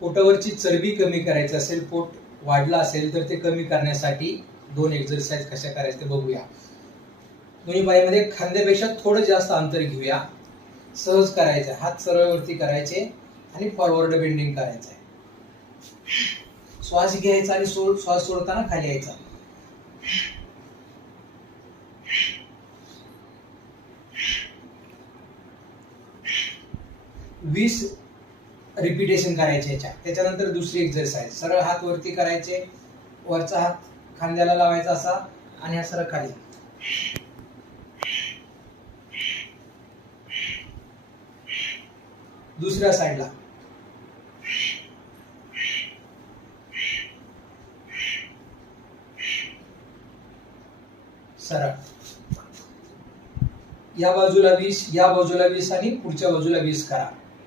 पोटावरची चरबी कमी करायची असेल, पोट वाढलं असेल तर ते कमी करण्यासाठी 2 एक्सरसाइज कशा करायचे ते बघूया. दोन्ही पायामध्ये खांद्यापेक्षा थोडं जास्त अंतर घेऊया. सहज करायचं, हात सरळ वरती करायचे आणि फॉरवर्ड बेंडिंग करायचं. श्वास घ्यायचा आणि श्वास सोडताना खाली यायचा. 20 रिपिटेशन करायचे याच्या. त्याच्यानंतर दुसरी एक्सरसाइज, सरळ हात वरती करायचे, वरचा हात खांद्याला लावायचा असा आणि हा सरळ खाली. दुसऱ्या साईडला सरळ. या बाजूला 20, या बाजूला 20 आणि पुढच्या बाजूला 20 करा.